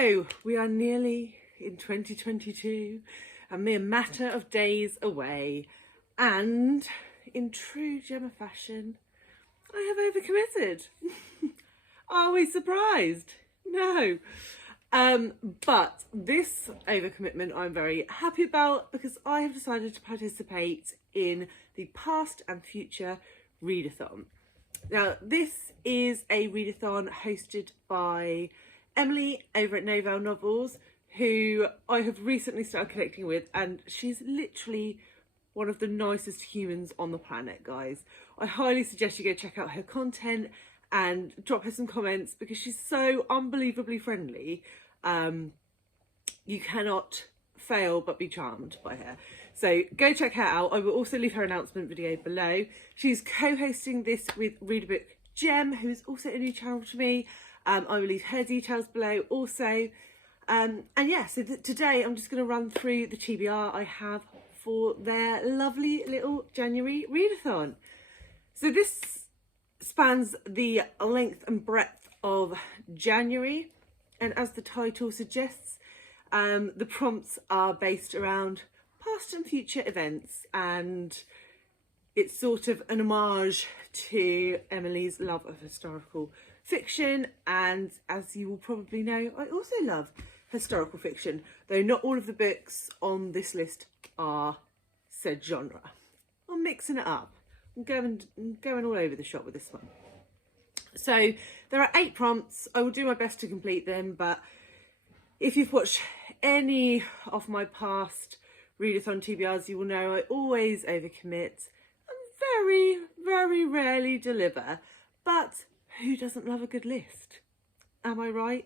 So we are nearly in 2022, a mere matter of days away, and in true Gemma fashion, I have overcommitted. Are we surprised? No. But this overcommitment I'm very happy about because I have decided to participate in the Past and Future Readathon. Now, this is a readathon hosted by Emily over at Novel Novels, who I have recently started connecting with, and she's literally one of the nicest humans on the planet, guys. I highly suggest you go check out her content and drop her some comments because she's so unbelievably friendly. You cannot fail but be charmed by her. So go check her out. I will also leave her announcement video below. She's co-hosting this with Read a Book Gem, who is also a new channel to me. I will leave her details below also. And yeah, so today I'm just going to run through the TBR I have for their lovely little January readathon. So this spans the length and breadth of January, and as the title suggests, the prompts are based around past and future events, and it's sort of an homage to Emily's love of historical fiction, and as you will probably know, I also love historical fiction, though not all of the books on this list are said genre. I'm mixing it up. I'm going all over the shop with this one. So there are 8 prompts. I will do my best to complete them, but if you've watched any of my past readathon TBRs, you will know I always overcommit and very, very rarely deliver. But who doesn't love a good list? Am I right?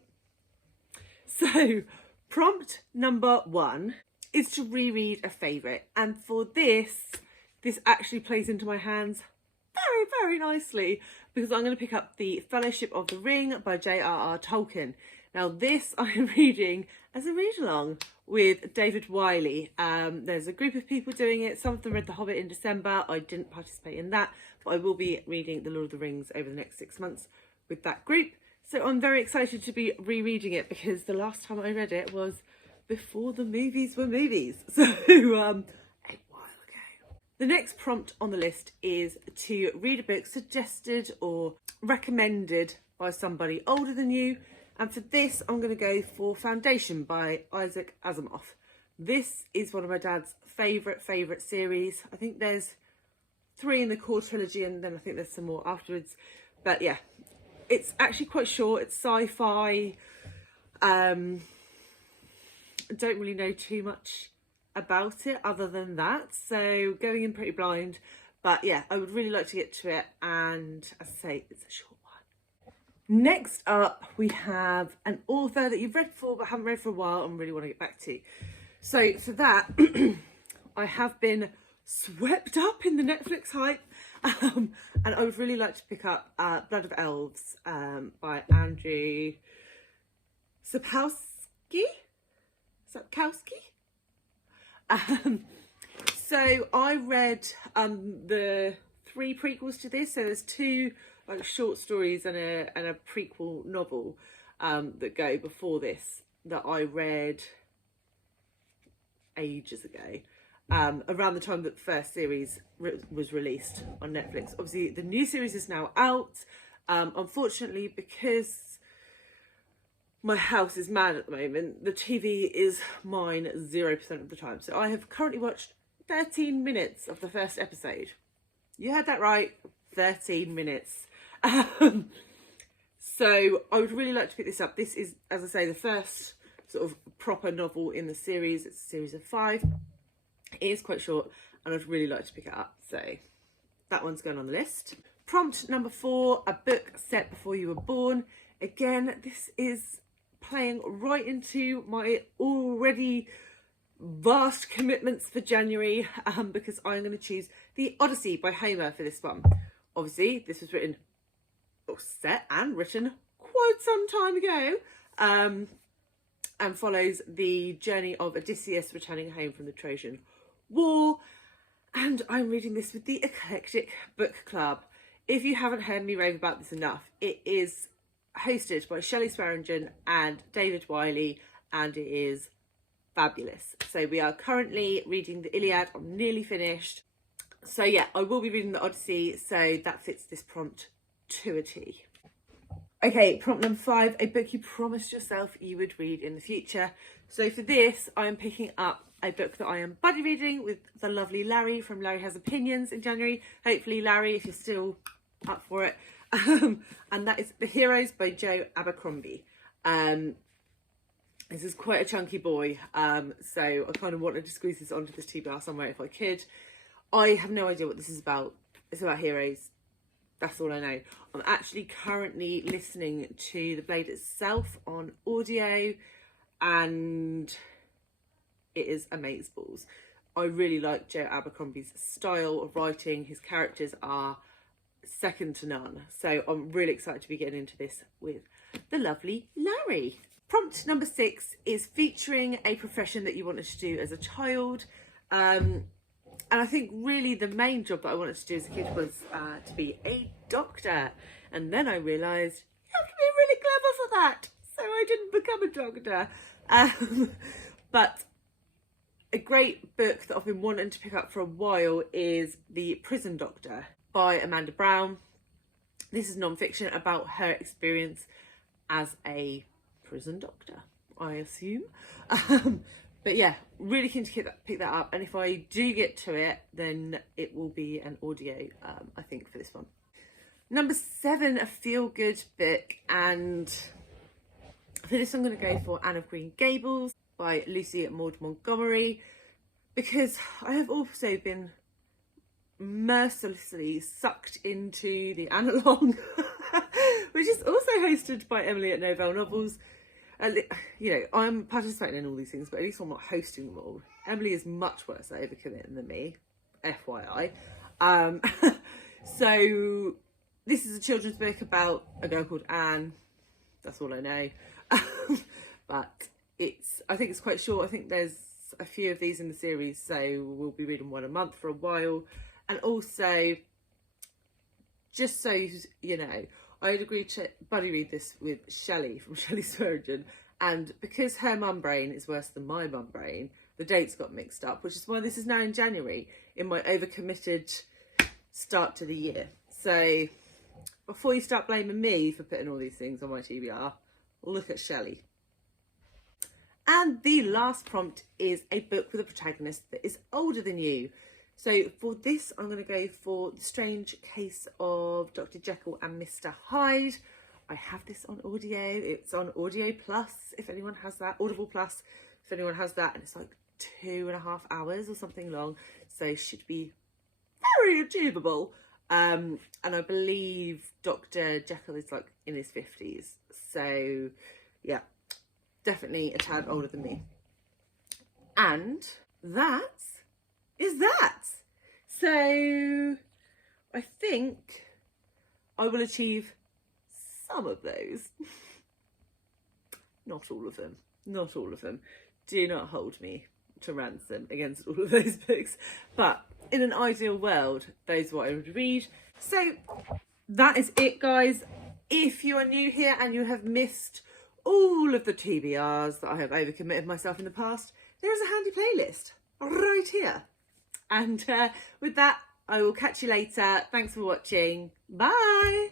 So prompt number 1 is to reread a favourite, and for this actually plays into my hands very, very nicely because I'm going to pick up The Fellowship of the Ring by J.R.R. Tolkien. Now this I am reading as a read-along with David Wiley. There's a group of people doing it. Some of them read The Hobbit in December. I didn't participate in that, but I will be reading The Lord of the Rings over the next 6 months with that group. So I'm very excited to be rereading it because the last time I read it was before the movies were movies. So a while ago. The next prompt on the list is to read a book suggested or recommended by somebody older than you. And for this, I'm going to go for Foundation by Isaac Asimov. This is one of my dad's favourite series. I think there's 3 in the core trilogy, and then I think there's some more afterwards. But yeah, it's actually quite short. It's sci-fi. I don't really know too much about it other than that, so going in pretty blind. But yeah, I would really like to get to it, and as I say, it's a short one. Next up, we have an author that you've read before but haven't read for a while and really want to get back to. So for that, I have been swept up in the Netflix hype, and I would really like to pick up Blood of Elves by Andrzei Sapkowski. So I read the 3 prequels to this. So there's 2 like short stories and a prequel novel that go before this that I read ages ago, around the time that the first series was released on Netflix. Obviously the new series is now out. Unfortunately, because my house is mad at the moment, the TV is mine 0% of the time. So I have currently watched 13 minutes of the first episode. You heard that right, 13 minutes. So I would really like to pick this up. This is, as I say, the first sort of proper novel in the series. It's a series of 5. It is quite short, and I'd really like to pick it up. So that one's going on the list. Prompt number 4, a book set before you were born. Again, this is playing right into my already vast commitments for January, because I'm going to choose The Odyssey by Homer for this one. Obviously, this was written, or set and written quite some time ago, and follows the journey of Odysseus returning home from the Trojan War. And I'm reading this with the Eclectic Book Club. If you haven't heard me rave about this enough, it is hosted by Shelley Swearingen and David Wiley, and it is fabulous. So we are currently reading the Iliad. I'm nearly finished. So yeah, I will be reading the Odyssey, so that fits this prompt to a T. Okay, prompt number 5, a book you promised yourself you would read in the future. So for this, I am picking up a book that I am buddy reading with the lovely Larry from Larry Has Opinions in January. Hopefully, Larry, if you're still up for it. And that is The Heroes by Joe Abercrombie. This is quite a chunky boy, so I kind of wanted to squeeze this onto this TBR somewhere if I could. I have no idea what this is about. It's about heroes. That's all I know. I'm actually currently listening to The Blade itself on audio, and it is amazeballs. I really like Joe Abercrombie's style of writing. His characters are second to none. So I'm really excited to be getting into this with the lovely Larry. Prompt number 6 is featuring a profession that you wanted to do as a child. And I think really the main job that I wanted to do as a kid was to be a doctor. And then I realised you have to be really clever for that. So I didn't become a doctor. But a great book that I've been wanting to pick up for a while is The Prison Doctor by Amanda Brown. This is non-fiction about her experience as a prison doctor, I assume. But yeah, really keen to pick that up. And if I do get to it, then it will be an audio, I think, for this one. Number 7, a feel-good book. And for this, I'm going to go for Anne of Green Gables by Lucy Maud Montgomery, because I have also been mercilessly sucked into the Analog, which is also hosted by Emily at Novell Novels. You know, I'm participating in all these things, but at least I'm not hosting them all. Emily is much worse at overcommitting than me, FYI. So this is a children's book about a girl called Anne. That's all I know. But I think it's quite short. I think there's a few of these in the series, so we'll be reading one a month for a while. And also, just so you know, I had agreed to buddy read this with Shelley from Shelley Swearingen, and because her mum brain is worse than my mum brain, the dates got mixed up, which is why this is now in January, in my overcommitted start to the year. So before you start blaming me for putting all these things on my TBR, look at Shelley. And the last prompt is a book with a protagonist that is older than you. So for this, I'm going to go for The Strange Case of Dr. Jekyll and Mr. Hyde. I have this on audio. It's on Audio Plus, if anyone has that. Audible Plus, if anyone has that. And it's like 2.5 hours or something long. So it should be very achievable. And I believe Dr. Jekyll is like in his 50s. So yeah, definitely a tad older than me. And that is that. So I think I will achieve some of those. Not all of them. Not all of them. Do not hold me to ransom against all of those books. But in an ideal world, those are what I would read. So that is it, guys. If you are new here and you have missed all of the TBRs that I have overcommitted myself in the past, there is a handy playlist right here. And with that, I will catch you later. Thanks for watching. Bye.